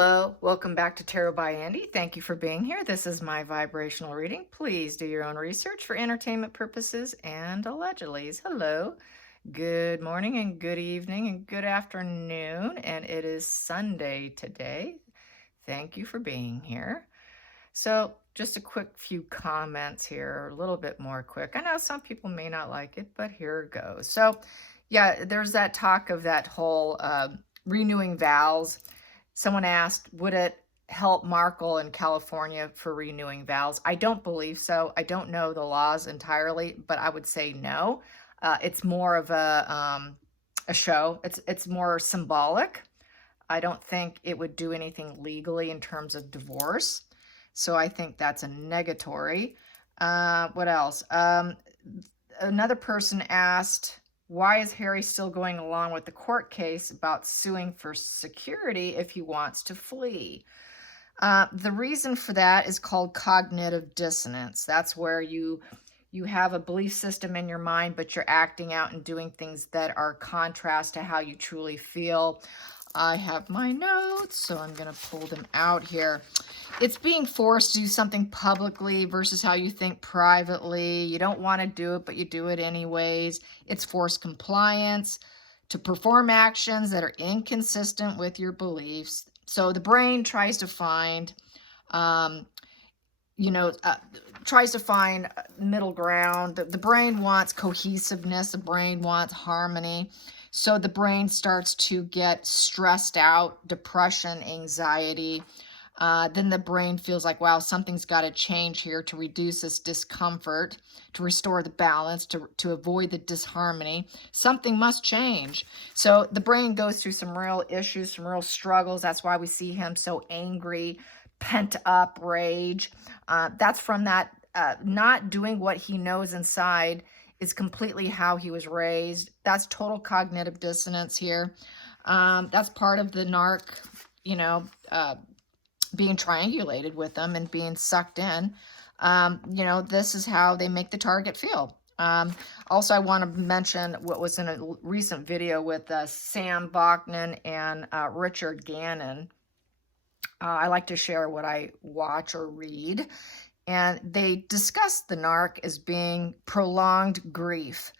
Hello, welcome back to Tarot by Andy. Thank you for being here. This is my vibrational reading. Please do your own research for entertainment purposes and allegedlys. Hello, good morning and good evening and good afternoon. And it is Sunday today. Thank you for being here. So just a quick few comments here, a little bit more quick. I know some people may not like it, but here it goes. So yeah, there's that talk of that whole renewing vows. Someone asked, would it help Markle in California for renewing vows? I don't believe so. I don't know the laws entirely, but I would say no. It's more of a show. It's more symbolic. I don't think it would do anything legally in terms of divorce. So I think that's a negatory. What else? Another person asked, why is Harry still going along with the court case about suing for security if he wants to flee? The reason for that is called cognitive dissonance. That's where you have a belief system in your mind, but you're acting out and doing things that are contrast to how you truly feel. I have my notes, so I'm going to pull them out here. It's being forced to do something publicly versus how you think privately. You don't want to do it, but you do it anyways. It's forced compliance to perform actions that are inconsistent with your beliefs. So the brain tries to find, tries to find middle ground. The brain wants cohesiveness. The brain wants harmony. So the brain starts to get stressed out, depression, anxiety. Then the brain feels like, wow, something's got to change here to reduce this discomfort, to restore the balance, to avoid the disharmony. Something must change. So the brain goes through some real issues, some real struggles. That's why we see him so angry, pent up rage. That's from that not doing what he knows inside is completely how he was raised. That's total cognitive dissonance here. That's part of the narc, being triangulated with them and being sucked in. This is how they make the target feel. Also, I want to mention what was in a recent video with Sam Bachman and Richard Gannon. I like to share what I watch or read. And they discuss the narc as being prolonged grief.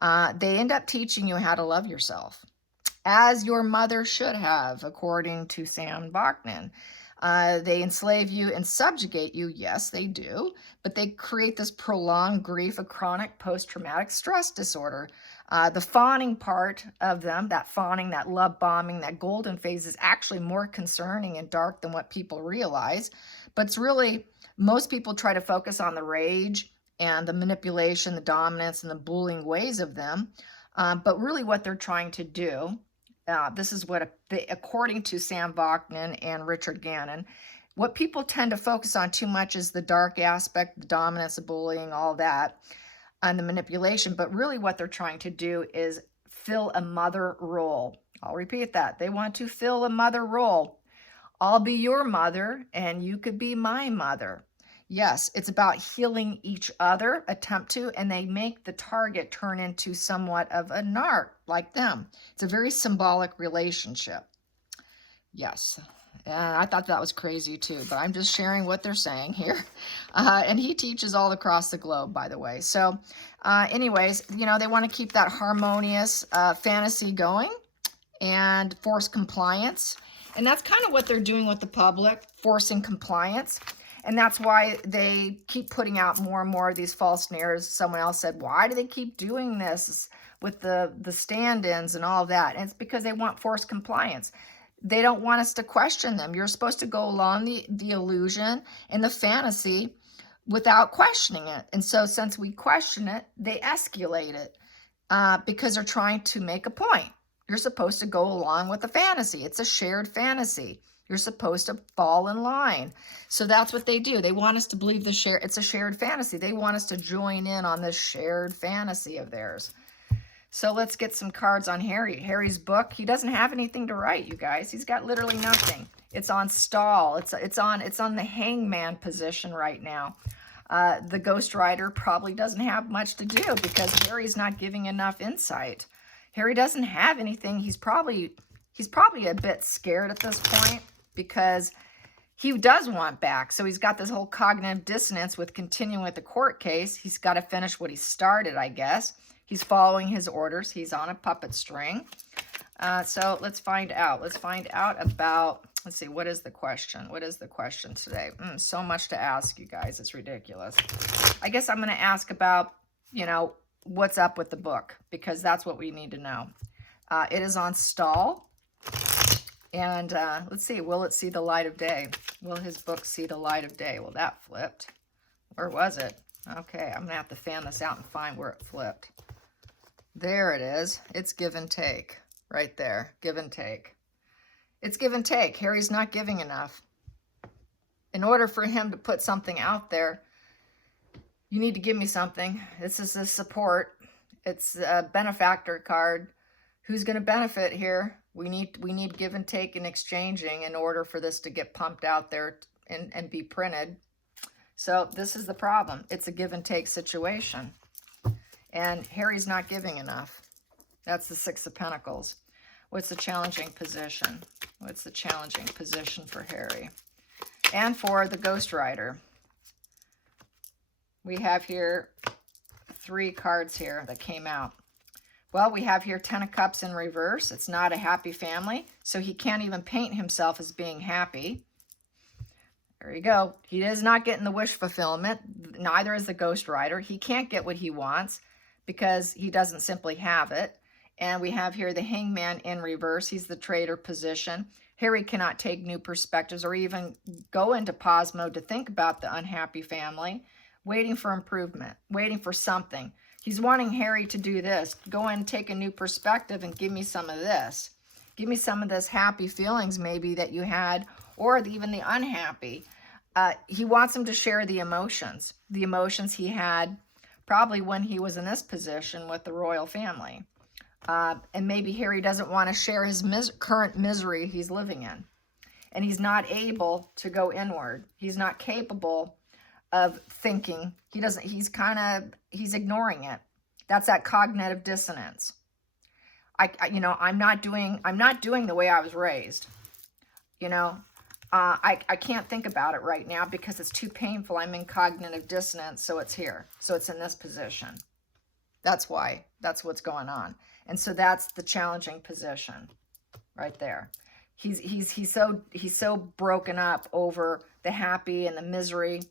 They end up teaching you how to love yourself, as your mother should have, according to Sam Bachman. They enslave you and subjugate you. Yes, they do. But they create this prolonged grief, a chronic post-traumatic stress disorder. The fawning part of them, that fawning, that love bombing, that golden phase is actually more concerning and dark than what people realize. But it's really, most people try to focus on the rage and the manipulation, the dominance, and the bullying ways of them. But really what they're trying to do, this is what, according to Sam Bachman and Richard Gannon, what people tend to focus on too much is the dark aspect, the dominance, the bullying, all that, and the manipulation. But really what they're trying to do is fill a mother role. I'll repeat that. They want to fill a mother role. I'll be your mother and you could be my mother. Yes, it's about healing each other, attempt to, and they make the target turn into somewhat of a narc like them. It's a very symbolic relationship. Yes, I thought that was crazy too, but I'm just sharing what they're saying here. And he teaches all across the globe, by the way. So anyways, they want to keep that harmonious fantasy going and force compliance. And that's kind of what they're doing with the public, forcing compliance. And that's why they keep putting out more and more of these false narratives. Someone else said, why do they keep doing this with the stand-ins and all of that? And it's because they want forced compliance. They don't want us to question them. You're supposed to go along the illusion and the fantasy without questioning it. And so since we question it, they escalate it because they're trying to make a point. You're supposed to go along with the fantasy. It's a shared fantasy. You're supposed to fall in line. So that's what they do. They want us to believe it's a shared fantasy. They want us to join in on this shared fantasy of theirs. So let's get some cards on Harry. Harry's book. He doesn't have anything to write, you guys. He's got literally nothing. It's on stall. It's on the hangman position right now. The ghostwriter probably doesn't have much to do because Harry's not giving enough insight. Harry doesn't have anything. He's probably a bit scared at this point. because he does want back. So he's got this whole cognitive dissonance with continuing with the court case. He's got to finish what he started, I guess. He's following his orders. He's on a puppet string. So let's find out. Let's find out about, let's see, what is the question? What is the question today? So much to ask, you guys. It's ridiculous. I guess I'm going to ask about, you know, what's up with the book, because that's what we need to know. It is on stall. And let's see, will it see the light of day? Will his book see the light of day? Well, that flipped. Where was it? Okay, I'm going to have to fan this out and find where it flipped. There it is. It's give and take. Right there. Give and take. It's give and take. Harry's not giving enough. In order for him to put something out there, you need to give me something. This is a support. It's a benefactor card. Who's going to benefit here? We need give and take and exchanging in order for this to get pumped out there and be printed. So this is the problem. It's a give and take situation. And Harry's not giving enough. That's the Six of Pentacles. What's the challenging position? What's the challenging position for Harry? And for the Ghost Rider. We have here 3 cards here that came out. Well, we have here 10 of Cups in reverse. It's not a happy family, so he can't even paint himself as being happy. There you go. He is not getting the wish fulfillment. Neither is the Ghost Rider. He can't get what he wants because he doesn't simply have it. And we have here the Hangman in reverse. He's the traitor position. Harry cannot take new perspectives or even go into pause mode to think about the unhappy family, waiting for improvement, waiting for something. He's wanting Harry to do this. Go in, take a new perspective and give me some of this. Give me some of this happy feelings maybe that you had, or even the unhappy. He wants him to share the emotions he had probably when he was in this position with the royal family. And maybe Harry doesn't want to share his current misery he's living in. And he's not able to go inward. He's not capable of thinking. He's ignoring it. That's that cognitive dissonance. I'm not doing the way I was raised. I can't think about it right now because it's too painful. I'm in cognitive dissonance, so it's here. So it's in this position. That's why. That's what's going on. And so that's the challenging position right there. He's so broken up over the happy and the misery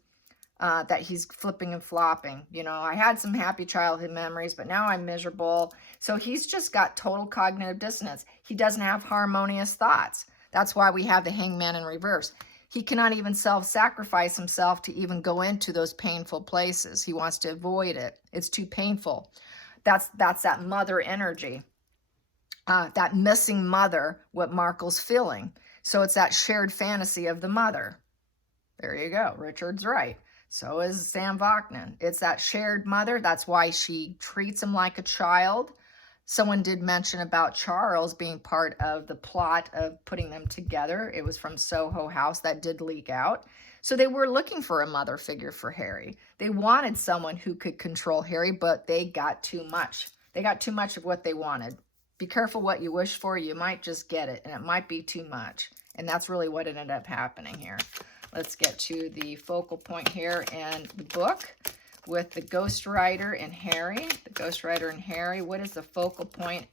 that he's flipping and flopping. I had some happy childhood memories, but now I'm miserable. So he's just got total cognitive dissonance. He doesn't have harmonious thoughts. That's why we have the Hangman in reverse. He cannot even self-sacrifice himself to even go into those painful places. He wants to avoid it. It's too painful. That's that mother energy, that missing mother, what Markle's feeling. So it's that shared fantasy of the mother. There you go. Richard's right. So is Sam Vaknin. It's that shared mother. That's why she treats him like a child. Someone did mention about Charles being part of the plot of putting them together. It was from Soho House that did leak out. So they were looking for a mother figure for Harry. They wanted someone who could control Harry, but they got too much. They got too much of what they wanted. Be careful what you wish for. You might just get it, and it might be too much. And that's really what ended up happening here. Let's get to the focal point here and the book with the Ghost Rider and Harry. The Ghost Rider and Harry. What is the focal point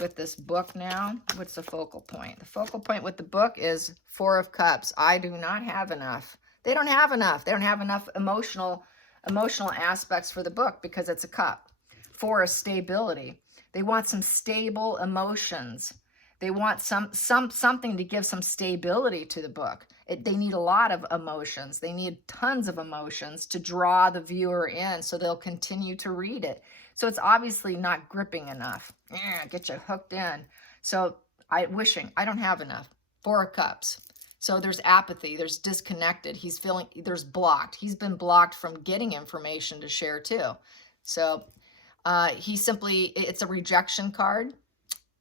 with this book now? What's the focal point? The focal point with the book is 4 of Cups. I do not have enough. They don't have enough. They don't have enough emotional aspects for the book because it's a cup. 4 is stability. They want some stable emotions. They want something to give some stability to the book. They need a lot of emotions. They need tons of emotions to draw the viewer in so they'll continue to read it. So it's obviously not gripping enough. Get you hooked in. So I don't have enough. 4 of Cups. So there's apathy, there's disconnected. He's feeling, there's blocked. He's been blocked from getting information to share too. So it's a rejection card.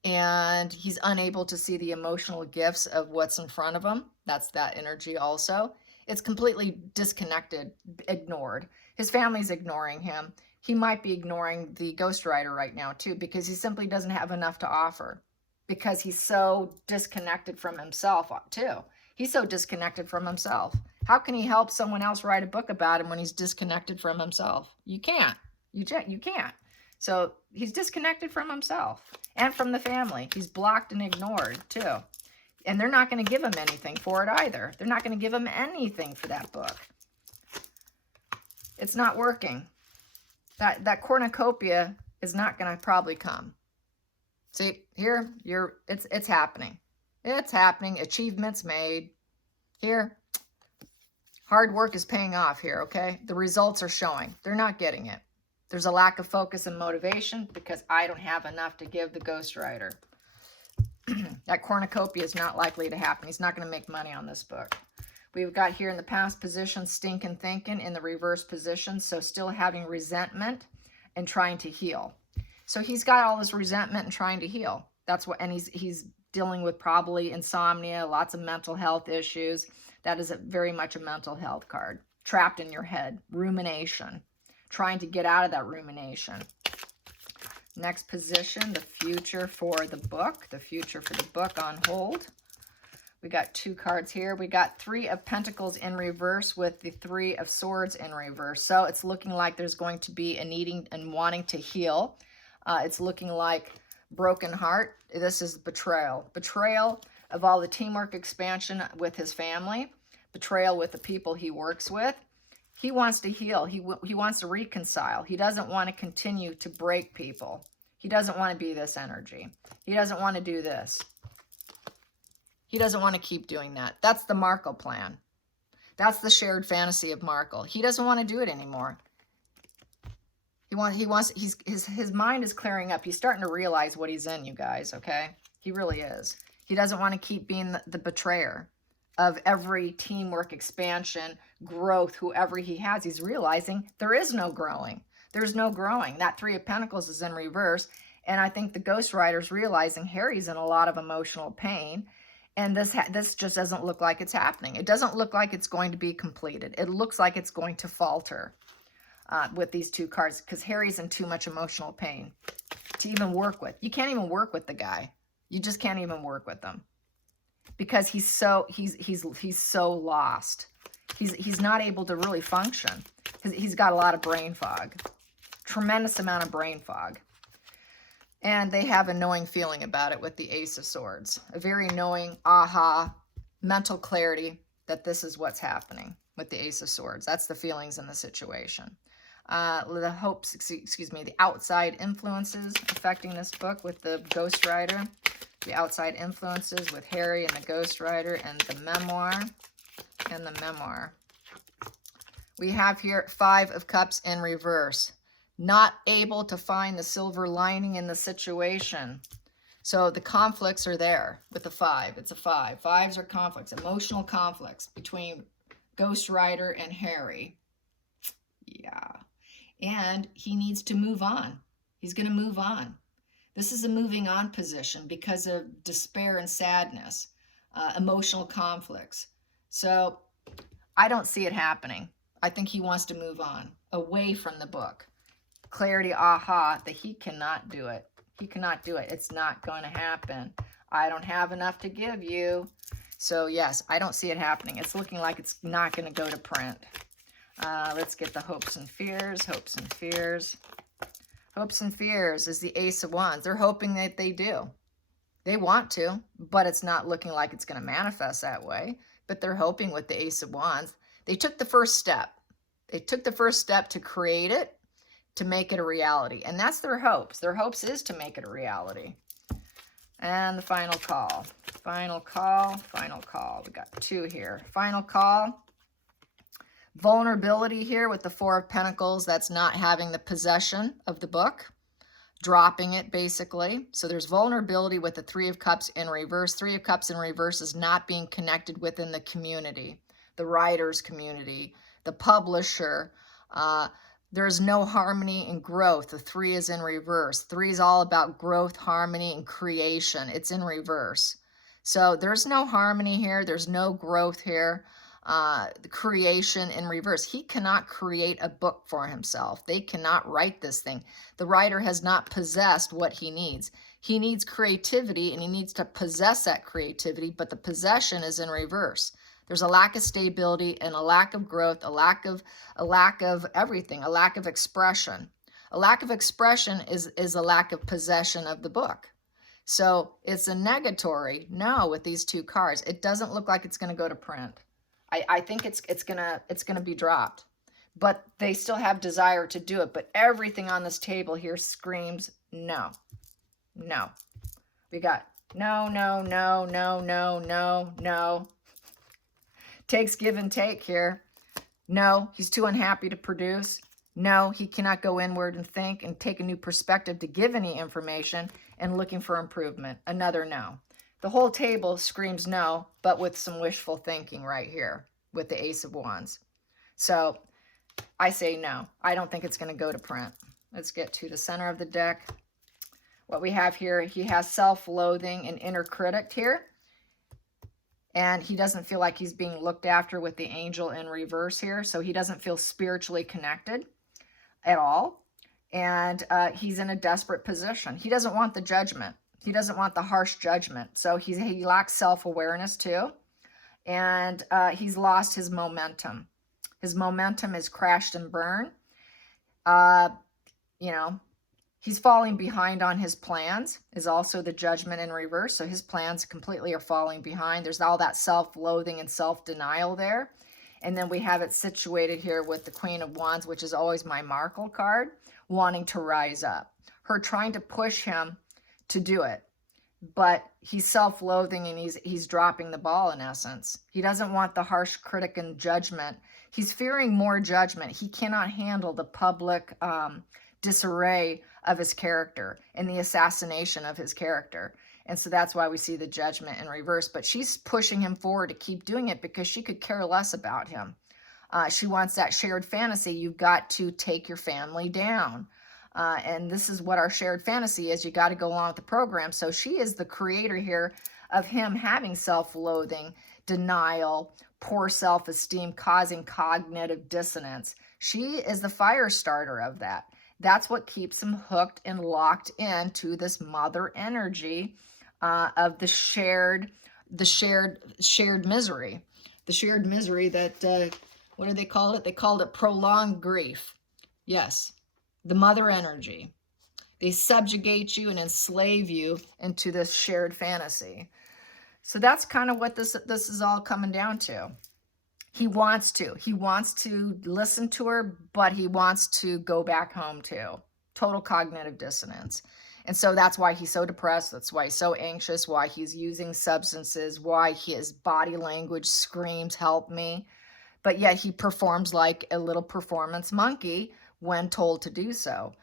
And he's unable to see the emotional gifts of what's in front of him. That's that energy also. It's completely disconnected, ignored. His family's ignoring him. He might be ignoring the Ghost Rider right now too, because he simply doesn't have enough to offer, because he's so disconnected from himself too. He's so disconnected from himself. How can he help someone else write a book about him when he's disconnected from himself? You can't. You can't. So he's disconnected from himself and from the family. He's blocked and ignored too. And they're not going to give him anything for it either. They're not going to give him anything for that book. It's not working. That cornucopia is not going to probably come. See, here, it's happening. It's happening. Achievements made. Here, hard work is paying off here, okay? The results are showing. They're not getting it. There's a lack of focus and motivation because I don't have enough to give the ghostwriter. That cornucopia is not likely to happen. He's not going to make money on this book. We've got here in the past position, stinking thinking, in the reverse position. So still having resentment and trying to heal. So he's got all this resentment and trying to heal. That's what, and he's dealing with probably insomnia, lots of mental health issues. That is very much a mental health card. Trapped in your head, rumination, trying to get out of that rumination. Next position, the future for the book. The future for the book on hold. We got 2 cards here. We got 3 of Pentacles in reverse with the 3 of Swords in reverse. So it's looking like there's going to be a needing and wanting to heal. It's looking like broken heart. This is betrayal. Betrayal of all the teamwork expansion with his family. Betrayal with the people he works with. He wants to heal. He wants to reconcile. He doesn't want to continue to break people. He doesn't want to be this energy. He doesn't want to do this. He doesn't want to keep doing that. That's the Markle plan. That's the shared fantasy of Markle. He doesn't want to do it anymore. His mind is clearing up. He's starting to realize what he's in, you guys, okay? He really is. He doesn't want to keep being the betrayer of every teamwork expansion, growth, whoever he has. He's realizing there is no growing. There's no growing. That 3 of Pentacles is in reverse. And I think the ghostwriter's realizing Harry's in a lot of emotional pain. And this just doesn't look like it's happening. It doesn't look like it's going to be completed. It looks like it's going to falter with these 2 cards because Harry's in too much emotional pain to even work with. You can't even work with the guy. You just can't even work with him because he's so lost. He's not able to really function because he's got a lot of brain fog, tremendous amount of brain fog. And they have a knowing feeling about it with the Ace of Swords. A very knowing, aha, mental clarity that this is what's happening with the Ace of Swords. That's the feelings in the situation. The outside influences affecting this book with the ghostwriter. The outside influences with Harry and the ghostwriter and the memoir. We have here 5 of Cups in reverse. Not able to find the silver lining in the situation. So the conflicts are there with the 5. It's a 5. 5s are conflicts, emotional conflicts between ghostwriter and Harry. Yeah. And he needs to move on. He's going to move on. This is a moving on position because of despair and sadness, emotional conflicts. So I don't see it happening. I think he wants to move on away from the book. Clarity, aha, that he cannot do it. He cannot do it. It's not going to happen. I don't have enough to give you. So yes, I don't see it happening. It's looking like it's not going to go to print. Let's get the hopes and fears. Hopes and fears. Hopes and fears is the Ace of Wands. They're hoping that they do. They want to, but it's not looking like it's going to manifest that way. But they're hoping with the Ace of Wands. They took the first step. They took the first step to create it, to make it a reality. And that's their hopes. Their hopes is to make it a reality. And the final call. Final call. Final call. We got 2 here. Final call. Vulnerability here with the 4 of Pentacles. That's not having the possession of the book. Dropping it, basically. So there's vulnerability with the 3 of Cups in reverse. 3 of Cups in reverse is not being connected within the community. The writer's community. The publisher. There's no harmony and growth. The 3 is in reverse. 3 is all about growth, harmony, and creation. It's in reverse. So there's no harmony here. There's no growth here. The creation in reverse. He cannot create a book for himself. They cannot write this thing. The writer has not possessed what he needs. He needs creativity and he needs to possess that creativity, but the possession is in reverse. There's a lack of stability and a lack of growth, a lack of everything, a lack of expression. A lack of expression is a lack of possession of the book. So it's a negatory no with these two cards. It doesn't look like it's going to go to print. I think it's gonna be dropped, but they still have desire to do it. But everything on this table here screams no. No. We got no, no, no, no, no, no, no. Takes give and take here. No, he's too unhappy to produce. No, he cannot go inward and think and take a new perspective to give any information and looking for improvement. Another no. The whole table screams no, but with some wishful thinking right here with the Ace of Wands. So I say no. I don't think it's going to go to print. Let's get to the center of the deck. What we have here, he has self-loathing and inner critic here. And he doesn't feel like he's being looked after with the angel in reverse here. So he doesn't feel spiritually connected at all. And he's in a desperate position. He doesn't want the judgment. He doesn't want the harsh judgment. So he lacks self-awareness too. And he's lost his momentum. His momentum is crashed and burned. You know, he's falling behind on his plans is also the judgment in reverse. So his plans completely are falling behind. There's all that self-loathing and self-denial there. And then we have it situated here with the Queen of Wands, which is always my Markle card, wanting to rise up. Her trying to push him to do it. But he's self-loathing and he's dropping the ball in essence. He doesn't want the harsh critic and judgment. He's fearing more judgment. He cannot handle the public disarray of his character and the assassination of his character. And so that's why we see the judgment in reverse. But she's pushing him forward to keep doing it because she could care less about him. She wants that shared fantasy. You've got to take your family down. And this is what our shared fantasy is. You got to go along with the program. So she is the creator here of him having self-loathing, denial, poor self-esteem, causing cognitive dissonance. She is the fire starter of that. That's what keeps him hooked and locked into this mother energy of the shared misery. The shared misery that, what do they call it? They called it prolonged grief. Yes. The mother energy. They subjugate you and enslave you into this shared fantasy. So that's kind of what this is all coming down to. He wants to listen to her, but he wants to go back home too. Total cognitive dissonance. And so that's why he's so depressed. That's why he's so anxious, why he's using substances, why his body language screams, help me. But yet he performs like a little performance monkey when told to do so.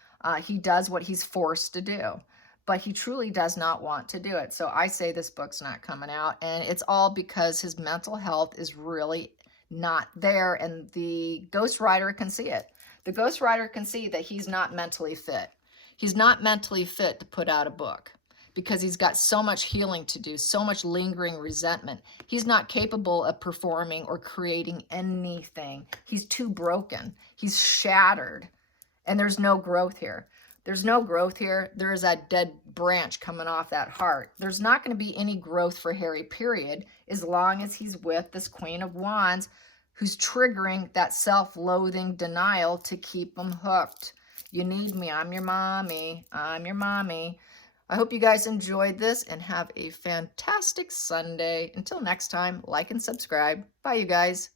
He does what he's forced to do, but he truly does not want to do it. So I say this book's not coming out, and it's all because his mental health is really not there, and the ghostwriter can see it. The ghostwriter can see that he's not mentally fit. He's not mentally fit to put out a book because he's got so much healing to do, so much lingering resentment. He's not capable of performing or creating anything. He's too broken. He's shattered. And there's no growth here. There's no growth here. There is that dead branch coming off that heart. There's not going to be any growth for Harry, period, as long as he's with this Queen of Wands who's triggering that self-loathing denial to keep him hooked. You need me. I'm your mommy. I'm your mommy. I hope you guys enjoyed this and have a fantastic Sunday. Until next time, like and subscribe. Bye, you guys.